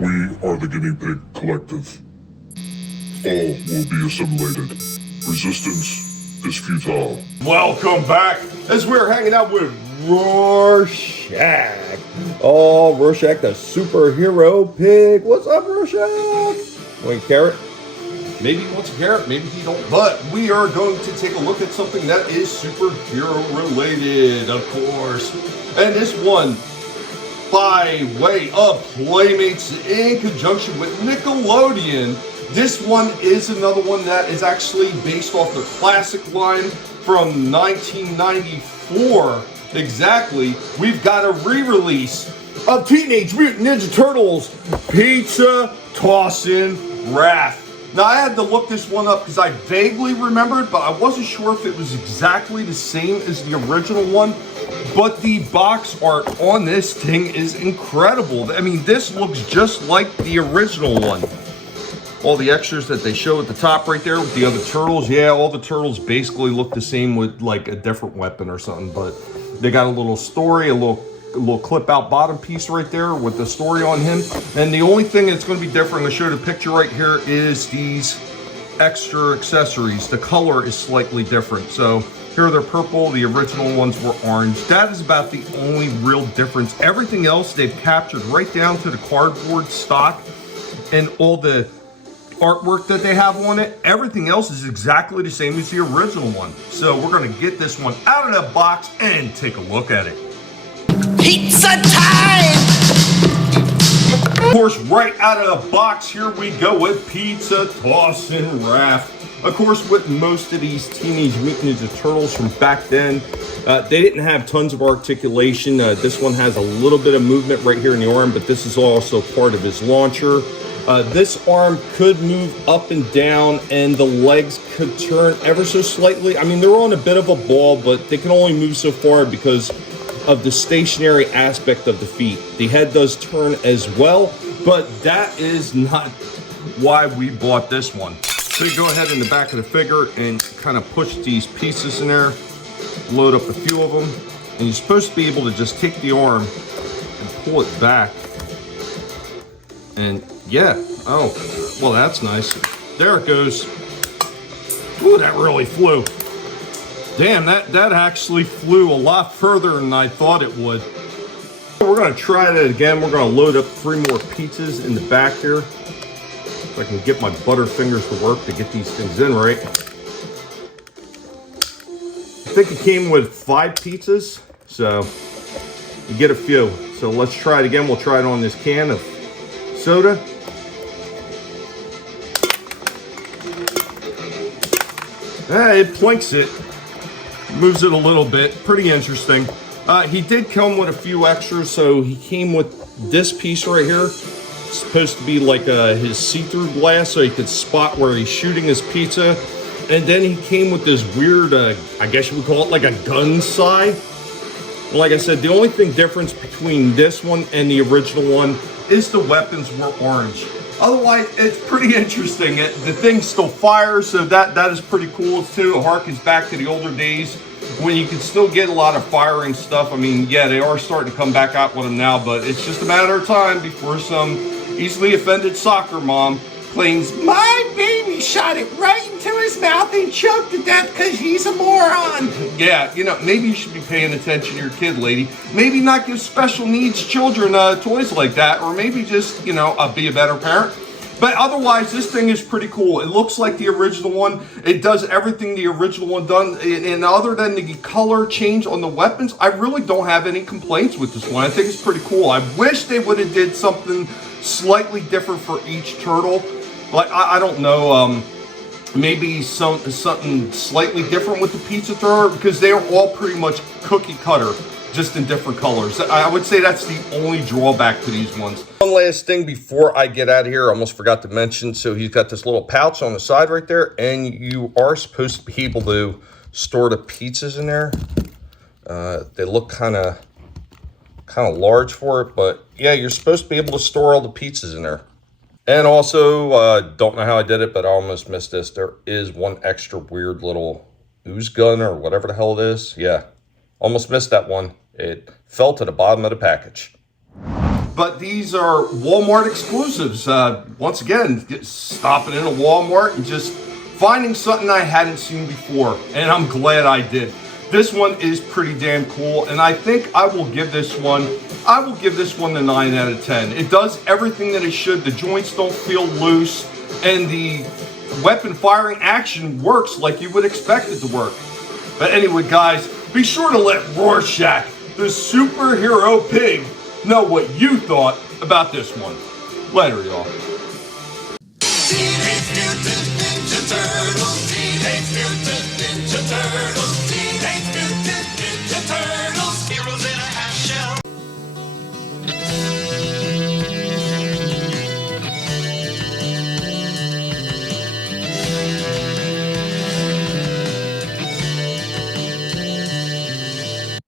We are the Guinea Pig Collective. All will be assimilated. Resistance is futile. Welcome back as we're hanging out with Rorschach. Oh, Rorschach, the superhero pig. What's up, Rorschach? Want a carrot? Maybe he wants a carrot, maybe he don't. But we are going to take a look at something that is superhero related, of course. And this one, by way of Playmates in conjunction with Nickelodeon. This one is another one that is actually based off the classic line from 1994. Exactly. We've got a re-release of Teenage Mutant Ninja Turtles Pizza Tossin Raph. Now, I had to look this one up because I vaguely remembered, but I wasn't sure if it was exactly the same as the original one. But the box art on this thing is incredible. I mean, this looks just like the original one. All the extras that they show at the top right there with the other turtles. Yeah, all the turtles basically look the same with like a different weapon or something. But they got a little story, a little clip out bottom piece right there with the story on him. And the only thing that's going to be different, I'm going to show you the picture right here, is these extra accessories. The color is slightly different. So here they're purple, the original ones were orange. That is about the only real difference. Everything else they've captured right down to the cardboard stock and all the artwork that they have on it. Everything else is exactly the same as the original one. So we're going to get this one out of the box and take a look at it. Pizza time! Of course, right out of the box, here we go with Pizza Tossin Raph. Of course, with most of these Teenage Mutant Ninja Turtles from back then, they didn't have tons of articulation. This one has a little bit of movement right here in the arm, but this is also part of his launcher. This arm could move up and down, and the legs could turn ever so slightly. I mean, they're on a bit of a ball, but they can only move so far because of the stationary aspect of the feet. The head does turn as well, but that is not why we bought this one. So you go ahead in the back of the figure and kind of push these pieces in there, load up a few of them, and you're supposed to be able to just take the arm and pull it back. And yeah, oh, well, that's nice. There it goes. Ooh, that really flew. Damn, that actually flew a lot further than I thought it would. We're gonna try that again. We're gonna load up 3 more pizzas in the back here. If I can get my butter fingers to work to get these things in right. I think it came with 5 pizzas, so you get a few. So let's try it again. We'll try it on this can of soda. It plinks it. Moves it a little bit. Pretty interesting. He did come with a few extras. So he came with this piece right here. It's supposed to be like his see-through glass so he could spot where he's shooting his pizza. And then he came with this weird, I guess you would call it like a gun sight. Like I said, the only thing difference between this one and the original one is the weapons were orange. Otherwise, it's pretty interesting. The thing still fires, so that is pretty cool too. It harkens back to the older days when you could still get a lot of firing stuff. I mean, yeah, they are starting to come back out with them now, but it's just a matter of time before some easily offended soccer mom claims, "My baby shot it right into his mouth and choked to death because he's a moron." Yeah, you know, maybe you should be paying attention to your kid, lady. Maybe not give special needs children toys like that, or maybe just, you know, be a better parent. But otherwise, this thing is pretty cool. It looks like the original one. It does everything the original one done. And other than the color change on the weapons, I really don't have any complaints with this one. I think it's pretty cool. I wish they would have did something slightly different for each turtle. Like, I don't know, maybe something slightly different with the pizza thrower, because they are all pretty much cookie cutter, just in different colors. I would say that's the only drawback to these ones. One last thing before I get out of here, I almost forgot to mention, so he's got this little pouch on the side right there, and you are supposed to be able to store the pizzas in there. They look kind of large for it, but yeah, you're supposed to be able to store all the pizzas in there. And also, don't know how I did it, but I almost missed this. There is one extra weird little ooze gun or whatever the hell it is. Yeah, almost missed that one. It fell to the bottom of the package. But these are Walmart exclusives. Once again, stopping in a Walmart and just finding something I hadn't seen before, and I'm glad I did. This one is pretty damn cool, and I think I will give this one the 9 out of 10. It does everything that it should. The joints don't feel loose, and the weapon firing action works like you would expect it to work. But anyway, guys, be sure to let Rorschach, the superhero pig, know what you thought about this one. Later, y'all.